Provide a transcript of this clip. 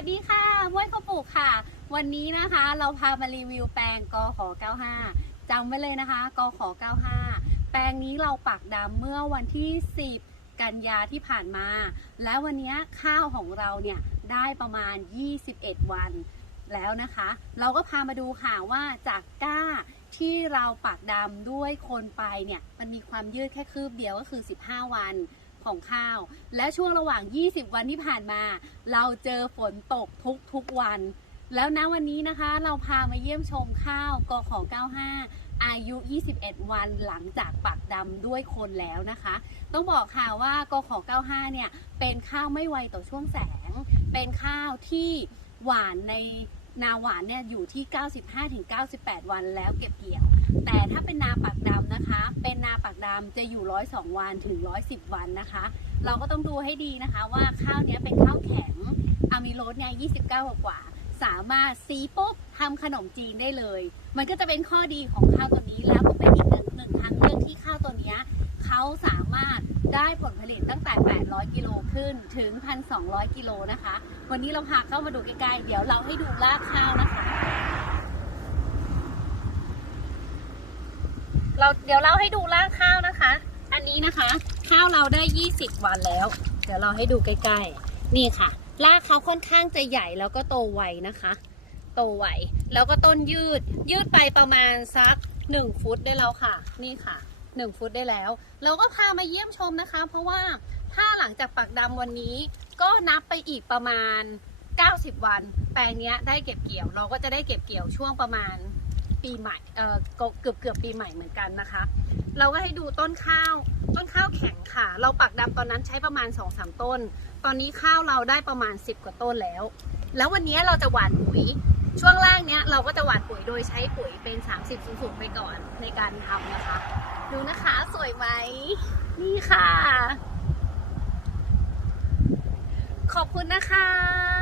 วัสดีค่ะม้วยข้าวปลูกค่ะ วันนี้นะคะเราพามารีวิวแปลงกขอ95จำไว้เลยนะคะกขอ95 แปลงนี้เราปักดำเมื่อวันที่ 10 กันยาที่ผ่านมา และวันนี้ข้าวของเราเนี่ยได้ประมาณ 21 วันแล้วนะคะ เราก็พามาดูค่ะว่าจากก้าที่เราปักดำด้วยโคนไปเนี่ยมันมีความยืดแค่คืบเดียวก็คือ 15 วัน ของข้าว และช่วงระหว่าง 20 วันที่ผ่านมา เราเจอฝนตกทุกทุกวัน แล้วนะวันนี้นะคะ เราพามาเยี่ยมชมข้าวกข95 อายุ 21 วันหลังจากปักดำด้วยคนแล้วนะคะ ต้องบอกค่ะว่ากข95 เนี่ย เป็นข้าวไม่ไวต่อช่วงแสง เป็นข้าวที่หวานใน นาหวานเนี่ยอยู่ที่ 95-98 วันแล้วเก็บเกี่ยว แต่ถ้าเป็นนาปักดำนะคะ เป็นนาปักดำจะอยู่ 102 วันถึง 110 วันนะคะ เราก็ต้องดูให้ดีนะคะว่าข้าวเนี้ยเป็นข้าวแข็งอะมิโลสเนี่ย29 กว่าๆสามารถซีปุ๊บทำขนมจีนได้เลย มันก็จะเป็นข้อดีของข้าวตัวนี้แล้วก็เป็นอีกหนึ่งหนึ่งทางเลือกที่ เขาสามารถได้ผลผลิตตั้งแต่ 800 กิโลขึ้นถึง 1,200 กิโลนะคะ วันนี้เราพาเข้ามาดูใกล้ๆ เดี๋ยวเราให้ดูรากข้าวนะคะ เราเดี๋ยวเราให้ดูรากข้าวนะคะ อันนี้นะคะ ข้าวเราได้ 20 วันแล้ว เดี๋ยวเราให้ดูใกล้ๆ นี่ค่ะ รากเขาค่อนข้างจะใหญ่แล้วก็โตไวนะคะ โตไว แล้วก็ต้นยืด ยืดไปประมาณสัก 1 ฟุตได้แล้วค่ะ นี่ค่ะ 1 ฟุตได้แล้ว เราก็พามาเยี่ยมชมนะคะ เพราะว่าถ้าหลังจากปักดำวันนี้ ก็นับไปอีกประมาณ 90 วัน แปลงนี้ได้เก็บเกี่ยว เราก็จะได้เก็บเกี่ยวช่วงประมาณปีใหม่เออก็เกือบเกือบปีใหม่เหมือนกันนะคะ เราก็ให้ดูต้นข้าวต้นข้าวแข็งค่ะ เราปักดำตอนนั้นใช้ประมาณ2อสต้น ตอนนี้ข้าวเราได้ประมาณ 10 กว่าต้นแล้ว แล้ววันนี้เราจะหว่านปุ๋ยช่วงล่างเนี้ยเราก็จะหว่านปุ๋ยโดยใช้ปุ๋ยเป็น 30สูงๆไปก่อนในการทำนะคะ ดูนะคะ สวยไหม นี่ค่ะ ขอบคุณนะคะ